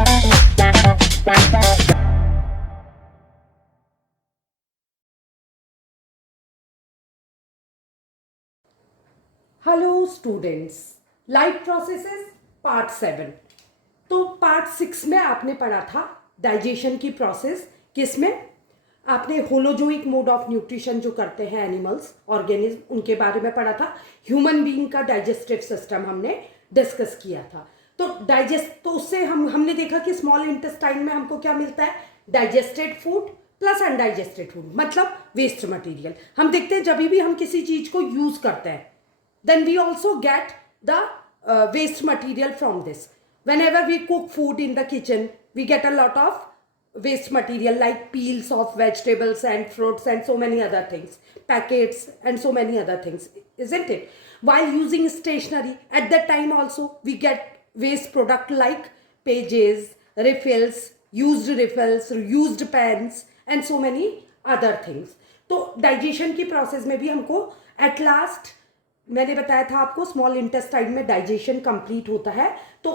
Hello students, life processes part 7। तो part 6 में आपने पढ़ा था डाइजेशन की प्रोसेस। किसमें आपने होलोजोइक मोड ऑफ न्यूट्रिशन जो करते हैं एनिमल्स ऑर्गेनिज्म, उनके बारे में पढ़ा था। ह्यूमन बीइंग का डाइजेस्टिव सिस्टम हमने डिस्कस किया था। तो उससे हमने देखा कि स्मॉल इंटेस्टाइन में हमको क्या मिलता है, digested food plus undigested food, मतलब वेस्ट मटेरियल। हम देखते हैं जब भी हम किसी चीज को यूज करते हैं, then we also get the waste material from this. Whenever we cook food in the kitchen, we get a lot of waste material like peels of vegetables and fruits and so many other things, packets and so many other things, isn't it? While using stationery, at that time also we get waste product like pages, refills, used pens and so many other things. तो digestion की process में भी हमको at last, मैंने बताया था आपको, small intestine में डाइजेशन कंप्लीट होता है तो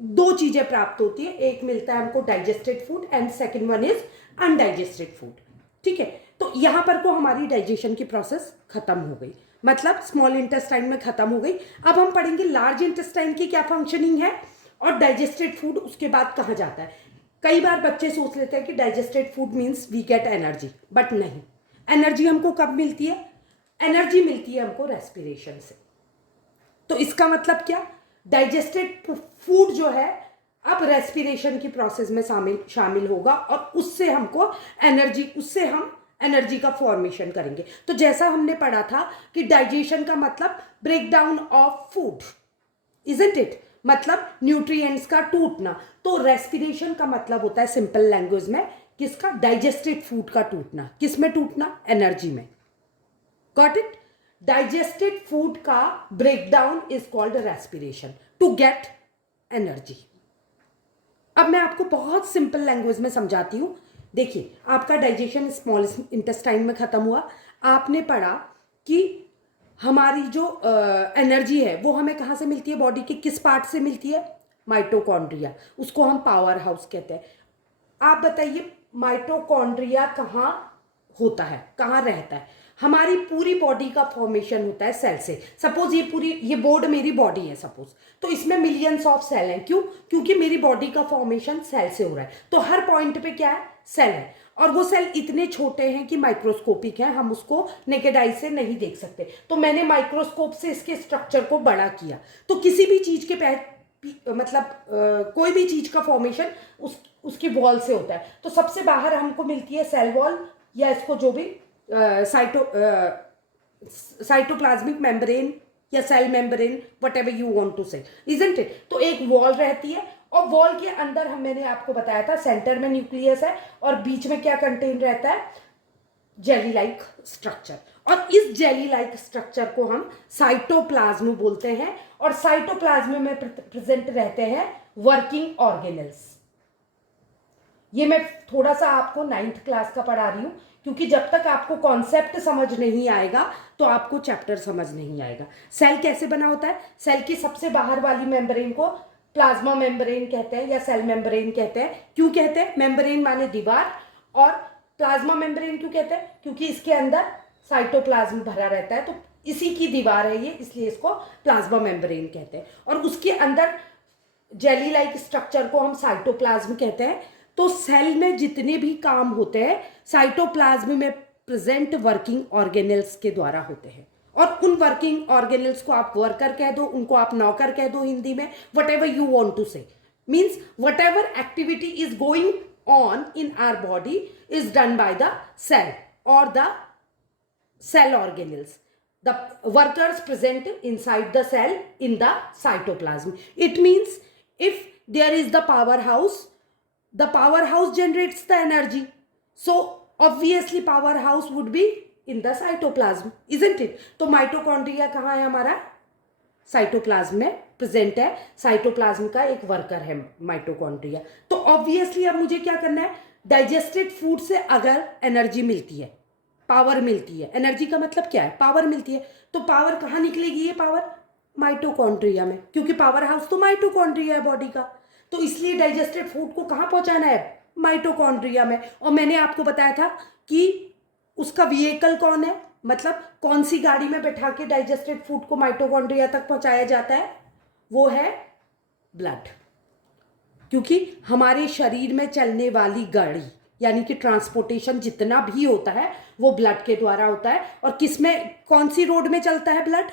दो चीजें प्राप्त होती है। एक मिलता है हमको digested food and second one is undigested food. ठीक है, तो यहां पर को हमारी डाइजेशन की प्रोसेस खत्म हो गई, मतलब स्मॉल इंटेस्टाइन में खत्म हो गई। अब हम पढ़ेंगे लार्ज इंटेस्टाइन की क्या फंक्शनिंग है और डाइजेस्टेड फूड उसके बाद कहाँ जाता है। कई बार बच्चे सोच लेते हैं कि digested food means we get energy, but नहीं। एनर्जी हमको कब मिलती है? एनर्जी मिलती है हमको रेस्पिरेशन से। तो इसका मतलब क्या, डाइजेस्टेड फूड जो है अब रेस्पिरेशन की प्रोसेस में शामिल होगा और उससे हम एनर्जी का फॉर्मेशन करेंगे। तो जैसा हमने पढ़ा था कि डाइजेशन का मतलब break down of food, isn't it, मतलब न्यूट्रिएंट्स का टूटना। तो रेस्पिरेशन का मतलब होता है सिंपल लैंग्वेज में किसका, डाइजेस्टेड फूड का टूटना। किस में टूटना? एनर्जी में। Got it? Digested food का breakdown is called respiration to get energy. अब मैं आपको बहुत सिंपल लैंग्वेज में समझाती हूँ। देखिए, आपका डाइजेशन स्मॉल इंटेस्टाइन में खत्म हुआ। आपने पढ़ा कि हमारी जो एनर्जी है वो हमें कहाँ से मिलती है, बॉडी के किस पार्ट से मिलती है? माइटोकॉन्ड्रिया, उसको हम पावर हाउस कहते हैं। आप बताइए माइटोकॉन्ड्रिया कहाँ होता है, कहाँ रहता है? हमारी पूरी बॉडी का फॉर्मेशन होता है सेल से। सपोज ये बोर्ड मेरी बॉडी है सपोज, तो इसमें मिलियंस ऑफ सेल हैं। क्यों? क्योंकि मेरी बॉडी का फॉर्मेशन सेल से हो रहा है। तो हर पॉइंट पे क्या है? सेल है। और वो सेल इतने छोटे हैं कि माइक्रोस्कोपिक हैं, हम उसको नेकेड आई से नहीं देख सकते। तो मैंने माइक्रोस्कोप से इसके स्ट्रक्चर को बड़ा किया। तो किसी भी चीज के कोई भी चीज का फॉर्मेशन उसकी वॉल से होता है। तो सबसे बाहर हमको मिलती है सेल वॉल, या इसको जो भी साइटोप्लाज्मिक मेम्ब्रेन या cell membrane, whatever you want to say, isn't it. तो एक वॉल रहती है और वॉल के अंदर मैंने आपको बताया था सेंटर में न्यूक्लियस है और बीच में क्या कंटेन रहता है? Jelly like structure. और इस जेली लाइक स्ट्रक्चर को हम साइटोप्लाज्म बोलते हैं। और साइटोप्लाज्म में प्रेजेंट रहते हैं वर्किंग ऑर्गेनल्स। ये मैं थोड़ा सा आपको 9th क्लास का पढ़ा रही हूं, क्योंकि जब तक आपको कॉन्सेप्ट समझ नहीं आएगा तो आपको चैप्टर समझ नहीं आएगा। सेल कैसे बना होता है? सेल की सबसे बाहर वाली मेम्ब्रेन को प्लाज्मा मेम्ब्रेन कहते हैं या सेल मेम्ब्रेन कहते हैं। क्यों कहते हैं? मेम्ब्रेन माने दीवार, और प्लाज्मा मेम्ब्रेन क्यों कहते हैं? क्योंकि इसके अंदर साइटोप्लाज्म भरा रहता है, तो इसी की दीवार है ये, इसलिए इसको प्लाज्मा मेम्ब्रेन कहते हैं। और उसके अंदर जेली लाइक स्ट्रक्चर को हम साइटोप्लाज्म कहते हैं। तो सेल में जितने भी काम होते हैं साइटोप्लाज्म में प्रेजेंट वर्किंग ऑर्गेनल्स के द्वारा होते हैं। और उन वर्किंग ऑर्गेनल्स को आप वर्कर कह दो, उनको आप नौकर कह दो हिंदी में, whatever you want to say, means whatever activity is going on in our body is done by the cell और the cell organelles, the workers present inside the cell in the cytoplasm. It means if there is the powerhouse generates the energy, so obviously powerhouse would be in the cytoplasm, isn't it? तो mitochondria कहाँ है हमारा? Cytoplasm में present है। Cytoplasm का एक worker है mitochondria. तो ऑब्वियसली अब मुझे क्या करना है? डाइजेस्टेड फूड से अगर एनर्जी मिलती है, पावर मिलती है, एनर्जी का मतलब क्या है? पावर मिलती है। तो पावर कहाँ निकलेगी? ये पावर माइटोकॉन्ड्रिया में, क्योंकि पावर हाउस तो माइटोकॉन्ड्रिया है बॉडी का। तो इसलिए डाइजेस्टेड फूड को कहाँ पहुंचाना है? माइटोकॉन्ड्रिया में। और मैंने आपको बताया था कि उसका व्हीकल कौन है, मतलब कौन सी गाड़ी में बैठा के डाइजेस्टेड फूड को माइटोकॉन्ड्रिया तक पहुंचाया जाता है? वो है ब्लड। क्योंकि हमारे शरीर में चलने वाली गाड़ी यानी कि ट्रांसपोर्टेशन जितना भी होता है वो ब्लड के द्वारा होता है। और किस में, कौन सी रोड में चलता है ब्लड?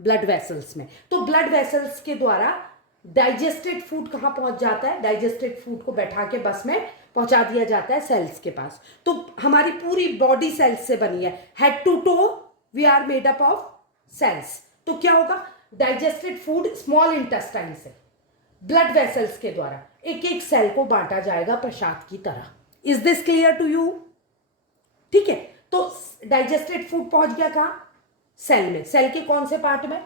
ब्लड वेसल्स में। तो ब्लड वेसल्स के द्वारा डाइजेस्टेड फूड कहाँ पहुंच जाता है? डाइजेस्टेड फूड को बैठा के बस में पहुंचा दिया जाता है सेल्स के पास। तो हमारी पूरी बॉडी सेल्स से बनी है, head to toe we are made up of cells. तो क्या होगा? डाइजेस्टेड फूड स्मॉल इंटेस्टाइन से ब्लड वेसल्स के द्वारा एक एक सेल को बांटा जाएगा प्रसाद की तरह। Is this clear to you? ठीक है, तो डाइजेस्टेड फूड पहुंच गया कहां? सेल में। सेल के कौन से पार्ट में?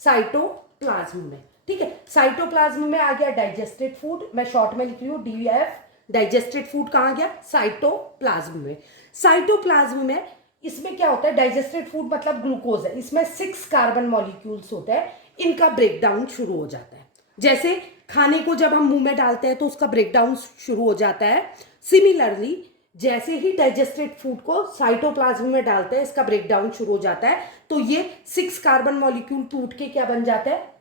साइटोप्लाज्म में। ठीक है, साइटोप्लाज्म में आ गया डाइजेस्टेड फूड। मैं शॉर्ट में लिख रही हूं DF। डाइजेस्टेड फूड कहां गया? साइटोप्लाज्म में। साइटोप्लाज्म में इसमें क्या होता है? डाइजेस्टेड फूड मतलब ग्लूकोज है, इसमें 6 कार्बन मॉलिक्यूल्स होते हैं, इनका ब्रेकडाउन शुरू हो जाता है। जैसे खाने को जब हम मुंह में डालते हैं तो उसका ब्रेकडाउन शुरू हो जाता है, सिमिलरली जैसे ही डाइजेस्टेड फूड को साइटोप्लाज्म में डालते हैं इसका ब्रेकडाउन शुरू हो जाता है। तो ये 6 कार्बन मॉलिक्यूल टूट के क्या बन जाता है?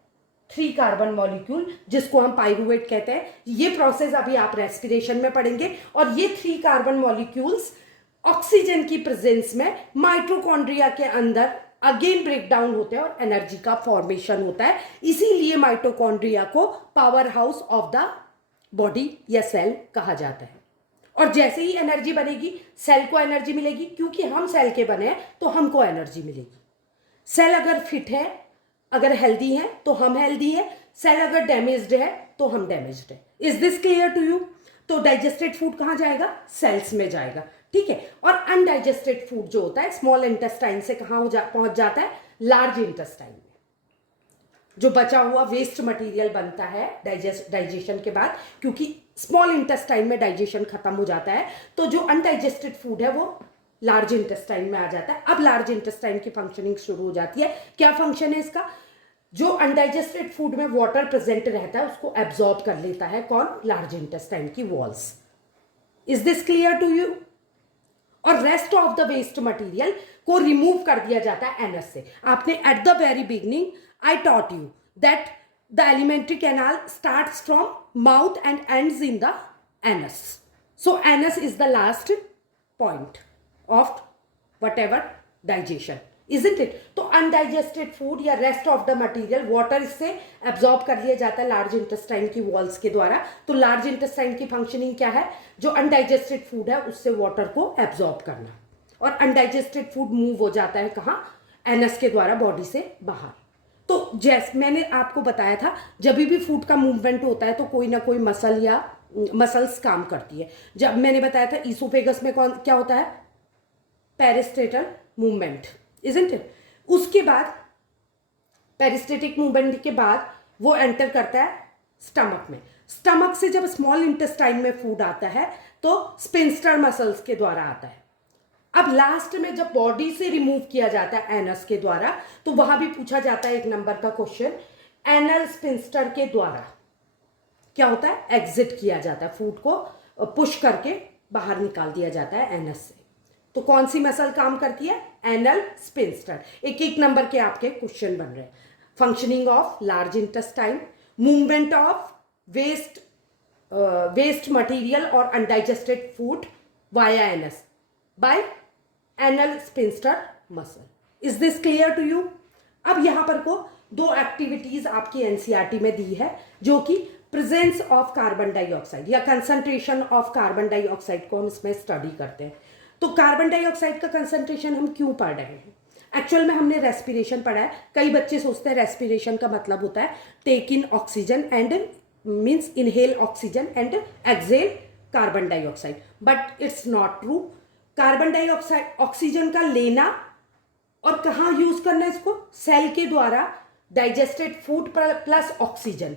3 कार्बन मॉलिक्यूल, जिसको हम पाइरुवेट कहते हैं। ये प्रोसेस अभी आप रेस्पिरेशन में पढ़ेंगे। और ये 3 कार्बन मॉलिक्यूल्स ऑक्सीजन की प्रेजेंस में माइटोकॉन्ड्रिया के अंदर अगेन ब्रेक डाउन होते हैं और एनर्जी का फॉर्मेशन होता है। इसीलिए माइटोकॉन्ड्रिया को power house of the body या सेल कहा जाता है। और जैसे ही एनर्जी बनेगी सेल को एनर्जी मिलेगी, क्योंकि हम सेल के बने हैं तो हमको एनर्जी मिलेगी। सेल अगर फिट है, अगर हेल्दी है तो हम हेल्दी है, सेल अगर डैमेज्ड है तो हम डैमेज्ड है। Is this clear to you? तो डाइजेस्टेड फूड कहां जाएगा? सेल्स में जाएगा। ठीक है, और अनडाइजेस्टेड फूड जो होता है स्मॉल इंटेस्टाइन से कहां पहुंच जाता है? लार्ज इंटेस्टाइन में। जो बचा हुआ वेस्ट मटेरियल बनता है डाइजेशन के बाद, क्योंकि स्मॉल इंटेस्टाइन में डाइजेशन खत्म हो जाता है, तो जो अनडाइजेस्टेड फूड है वो लार्ज इंटेस्टाइन में आ जाता है। अब लार्ज इंटेस्टाइन की फंक्शनिंग शुरू हो जाती है। क्या फंक्शन है इसका? जो अनडाइजेस्टेड फूड में वाटर प्रेजेंट रहता है उसको एब्जॉर्ब कर लेता है कौन? लार्ज इंटेस्टाइन की walls. Is this clear to you? और rest of the waste material को रिमूव कर दिया जाता है एनस से। आपने at the very beginning I taught you that the alimentary canal starts from mouth and ends in the anus. So anus is the last point of whatever digestion, isn't it? तो undigested food या rest of the material water इससे absorb कर लिया जाता है large intestine की walls के द्वारा। तो लार्ज इंटेस्टाइन की फंक्शनिंग क्या है? जो अनडाइजेस्टेड फूड है उससे वाटर को एब्जॉर्ब करना। और अनडाइजेस्टेड फूड मूव हो जाता है कहाँ? एनस के द्वारा बॉडी से बाहर। तो जैसे मैंने आपको बताया था, जब भी फूड का मूवमेंट होता है तो कोई ना कोई मसल या मसल्स काम करती है। जब मैंने बताया था ईसोफेगस में कौन क्या होता है? पेरिस्टेटल मूवमेंट, isn't it? उसके बाद पेरिस्टेटिक मूवमेंट के बाद वो एंटर करता है स्टमक में। स्टमक से जब स्मॉल इंटेस्टाइन में फूड आता है तो स्पिंस्टर मसल्स के द्वारा आता है। अब लास्ट में जब बॉडी से रिमूव किया जाता है एनस के द्वारा, तो वहां भी पूछा जाता है 1 नंबर का क्वेश्चन, एनल स्पिंस्टर के द्वारा क्या होता है? एग्जिट किया जाता है, फूड को पुश करके बाहर निकाल दिया जाता है एनस से। तो कौन सी मसल काम करती है? Anal sphincter. 1 नंबर के आपके क्वेश्चन बन रहे हैं। Functioning of large intestine, movement of waste material और undigested food via anus by anal sphincter muscle. Is this clear to you? अब यहां पर को 2 एक्टिविटीज आपकी एनसीईआरटी में दी है, जो कि प्रेजेंस ऑफ कार्बन डाइऑक्साइड या कंसंट्रेशन ऑफ कार्बन डाइऑक्साइड को हम इसमें स्टडी करते हैं। तो कार्बन डाइऑक्साइड का कंसंट्रेशन हम क्यों पढ़ रहे हैं? एक्चुअल में हमने रेस्पिरेशन पढ़ा है। कई बच्चे सोचते हैं रेस्पिरेशन का मतलब होता है take in oxygen and means inhale oxygen and exhale carbon dioxide, but it's not true. Carbon dioxide oxygen का लेना और कहाँ यूज करना है इसको? सेल के द्वारा डाइजेस्टेड फूड प्लस ऑक्सीजन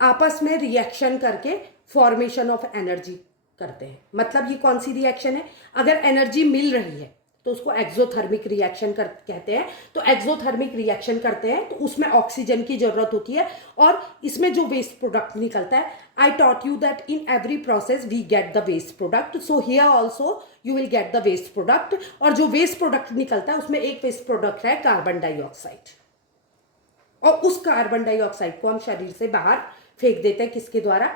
आपस में रिएक्शन करके फॉर्मेशन ऑफ एनर्जी करते हैं। मतलब ये कौन सी रिएक्शन है? अगर एनर्जी मिल रही है तो उसको एक्सोथर्मिक रिएक्शन कहते हैं। तो एक्सोथर्मिक रिएक्शन करते हैं तो उसमें ऑक्सीजन की जरूरत होती है और इसमें जो वेस्ट प्रोडक्ट निकलता है, I taught you that in every process we get the waste product, so here also you will get the waste product. और जो वेस्ट प्रोडक्ट निकलता है उसमें एक वेस्ट प्रोडक्ट है कार्बन डाइऑक्साइड, और उस कार्बन डाइऑक्साइड को हम शरीर से बाहर फेंक देते हैं, किसके द्वारा?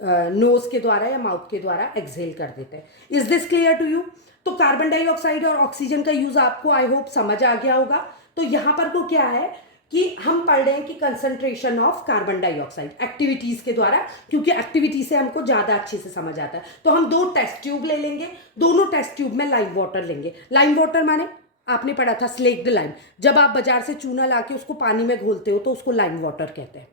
नोज के द्वारा या माउथ के द्वारा एक्सहेल कर देते हैं। Is this clear to you? तो कार्बन डाइऑक्साइड और ऑक्सीजन का यूज आपको आई होप समझ आ गया होगा। तो यहां पर तो क्या है कि हम पढ़ रहे हैं कि concentration of carbon dioxide activities के द्वारा, क्योंकि एक्टिविटी से हमको ज्यादा अच्छे से समझ आता है। तो हम 2 टेस्ट ट्यूब ले लेंगे, दोनों टेस्ट ट्यूब में लाइम वाटर लेंगे। लाइम वाटर माने आपने पढ़ा था स्लेक्ड लाइम, जब आप बाजार से चूना लाके उसको पानी में घोलते हो तो उसको लाइम वाटर कहते हैं।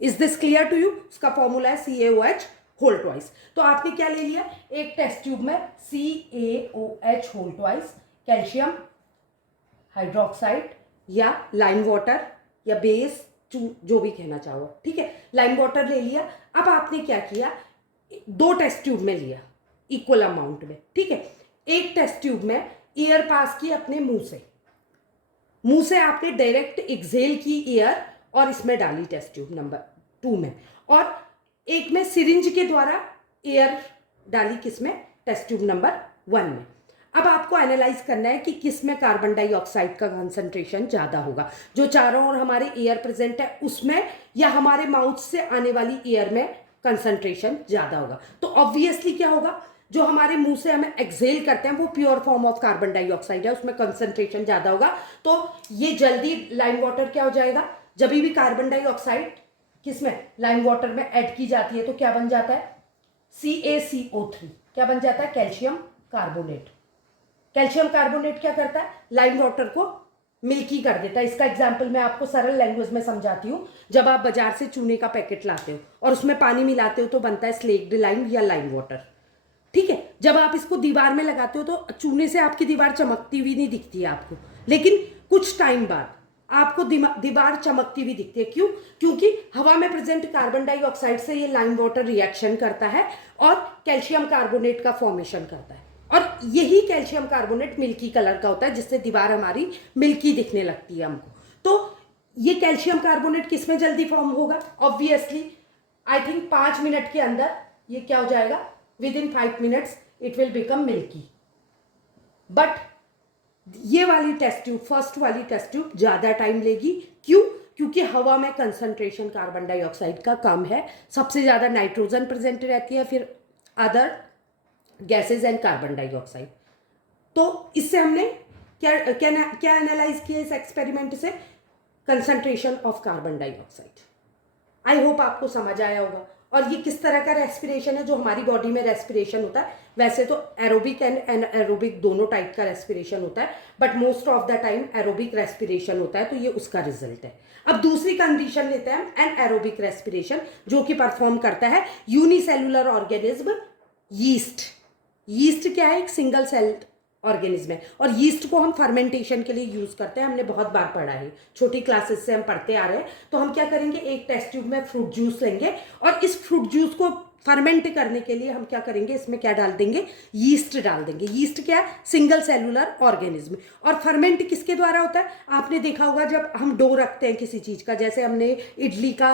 Is this clear to you? उसका फॉर्मूला है CaOH होल ट्वाइस। तो आपने क्या ले लिया, एक टेस्ट ट्यूब में CaOH whole twice calcium hydroxide या लाइम वाटर या बेस, जो भी कहना चाहो, ठीक है, लाइम वाटर ले लिया। अब आपने क्या किया, 2 टेस्ट ट्यूब में लिया इक्वल अमाउंट में, ठीक है। एक टेस्ट ट्यूब में एयर पास की अपने मुंह से आपने डायरेक्ट एक्सहेल की एयर और इसमें डाली टेस्ट ट्यूब नंबर 2 में, और एक में सिरिंज के द्वारा एयर डाली, किसमें? टेस्ट ट्यूब नंबर 1 में। अब आपको एनालाइज करना है कि किस में कार्बन डाइऑक्साइड का कंसंट्रेशन ज्यादा होगा, जो चारों ओर हमारे एयर प्रेजेंट है उसमें, या हमारे माउथ से आने वाली एयर में कंसंट्रेशन ज्यादा होगा। तो ऑब्वियसली क्या होगा, जो हमारे मुंह से हमें एक्सहेल करते हैं वो pure form of carbon dioxide है, उसमें कंसंट्रेशन ज्यादा होगा। तो ये जल्दी लाइम वाटर क्या हो जाएगा, जब भी कार्बन डाइऑक्साइड किसमें? लाइम वाटर में ऐड की जाती है तो क्या बन जाता है? CaCO3 क्या बन जाता है? Calcium carbonate. कैल्शियम कार्बोनेट क्या करता है? लाइम वाटर को मिल्की कर देता है। इसका एग्जाम्पल मैं आपको सरल लैंग्वेज में समझाती हूँ। जब आप बाजार से चूने का पैकेट लाते हो और उसमें पानी मिलाते हो तो बनता है स्लेक्ड लाइम या लाइम वाटर, ठीक है। जब आप इसको दीवार में लगाते हो तो चूने से आपकी दीवार चमकती हुई नहीं दिखती है आपको, लेकिन कुछ टाइम बाद आपको दीवार चमकती हुई दिखती है। क्यों? क्योंकि हवा में प्रेजेंट कार्बन डाइऑक्साइड से ये लाइम वाटर रिएक्शन करता है और कैल्शियम कार्बोनेट का फॉर्मेशन करता है, और यही कैल्शियम कार्बोनेट मिल्की कलर का होता है, जिससे दीवार हमारी मिल्की दिखने लगती है हमको। तो ये कैल्शियम कार्बोनेट किसमें जल्दी फॉर्म होगा? ऑब्वियसली आई थिंक 5 मिनट के अंदर ये क्या हो जाएगा, with in 5 minutes it will become milky. But ये वाली टेस्ट ट्यूब, फर्स्ट वाली टेस्ट ट्यूब ज्यादा टाइम लेगी। क्यों? क्योंकि हवा में कंसंट्रेशन कार्बन डाइऑक्साइड का कम है, सबसे ज्यादा नाइट्रोजन प्रेजेंट रहती है, फिर other gases and carbon dioxide. तो इससे हमने क्या एनालाइज किया इस एक्सपेरिमेंट से? Concentration of carbon dioxide. I hope आपको समझ आया होगा। और ये किस तरह का रेस्पिरेशन है, जो हमारी बॉडी में रेस्पिरेशन होता है, वैसे तो एरोबिक एंड एनाएरोबिक दोनों टाइप का रेस्पिरेशन होता है, but most of the time aerobic respiration होता है, तो ये उसका रिजल्ट है। अब दूसरी कंडीशन लेते हैं हम, एनएरोबिक रेस्पिरेशन, जो कि परफॉर्म करता है यूनिसेलुलर ऑर्गेनिज्म यीस्ट। यीस्ट क्या है? एक सिंगल सेल्ड ऑर्गेनिज्म है, और यीस्ट को हम फर्मेंटेशन के लिए यूज करते हैं। हमने बहुत बार पढ़ा है, छोटी क्लासेस से हम पढ़ते आ रहे हैं। तो हम क्या करेंगे, एक टेस्ट ट्यूब में फ्रूट जूस लेंगे, और इस फ्रूट जूस को फर्मेंट करने के लिए हम क्या करेंगे, इसमें क्या डाल देंगे? यीस्ट डाल देंगे। यीस्ट क्या है? Single cellular organism. और फर्मेंट किसके द्वारा होता है? आपने देखा होगा जब हम डो रखते हैं किसी चीज का, जैसे हमने इडली का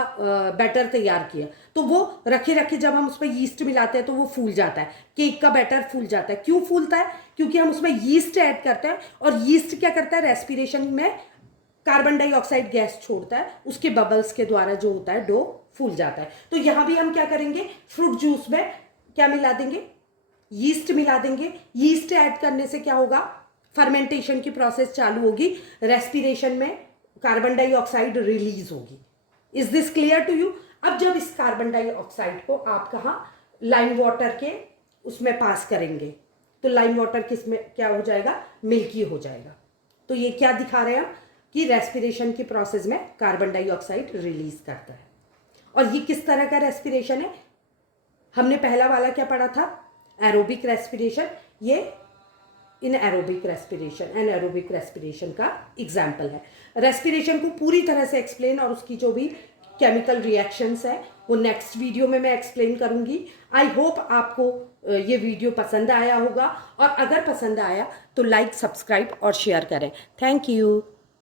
बैटर तैयार किया, तो वो रखे रखे जब हम उस पर यीस्ट मिलाते हैं तो वो फूल जाता है, केक का बैटर फूल जाता है। क्यों फूलता है? क्योंकि हम उसमें यीस्ट ऐड करते हैं, और यीस्ट क्या करता है? रेस्पिरेशन में कार्बन डाइऑक्साइड गैस छोड़ता है, उसके बबल्स के द्वारा जो होता है डो फूल जाता है। तो यहां भी हम क्या करेंगे, फ्रूट जूस में क्या मिला देंगे? यीस्ट मिला देंगे। यीस्ट ऐड करने से क्या होगा? फर्मेंटेशन की प्रोसेस चालू होगी, रेस्पिरेशन में कार्बन डाइऑक्साइड रिलीज होगी। Is this clear to you? अब जब इस कार्बन डाइऑक्साइड को आप कहाँ, लाइम वाटर के उसमें पास करेंगे, तो लाइम वाटर किस में क्या हो जाएगा? मिल्की हो जाएगा। तो ये क्या दिखा रहे हैं हम, कि रेस्पिरेशन की प्रोसेस में कार्बन डाइऑक्साइड रिलीज करता है। और ये किस तरह का रेस्पिरेशन है? हमने पहला वाला क्या पढ़ा था? Aerobic respiration. ये इनएरोबिक रेस्पिरेशन, एनाएरोबिक रेस्पिरेशन का एग्जाम्पल है। रेस्पिरेशन को पूरी तरह से एक्सप्लेन और उसकी जो भी केमिकल रिएक्शंस है वो नेक्स्ट वीडियो में मैं एक्सप्लेन करूँगी। आई होप आपको ये वीडियो पसंद आया होगा, और अगर पसंद आया तो लाइक, सब्सक्राइब और शेयर करें। Thank you.